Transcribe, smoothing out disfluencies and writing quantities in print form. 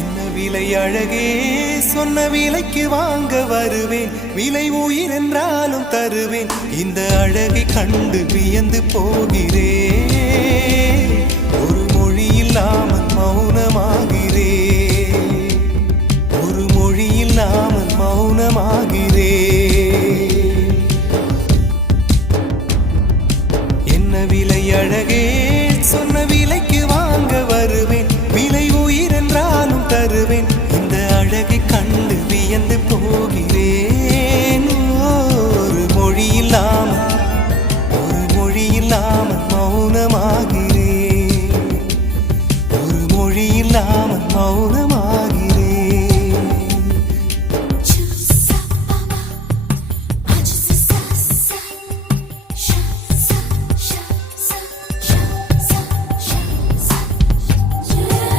என்ன விலை அழகே, சொன்ன விலைக்கு வாங்க வருவேன். விலை உயிர் என்றாலும் தருவேன். இந்த அழகை கண்டு வியந்து போகிறேன். ஒரு மொழி இல்லாமல் மௌனமாகிறேன். ஒரு மொழி இல்லாமல் மௌனமாகிறேன். என்ன விலை அழகே, சொன்ன விலைக்கு வாங்க வருவேன். விலை உயிர் என்றாலும் தருவேன். இந்த அழகை கண்டு வியந்து போகிறேன். ஒரு மொழி இல்லாமல் மௌனமாகிறேன். ஒரு மொழி இல்லாமல் மௌனம்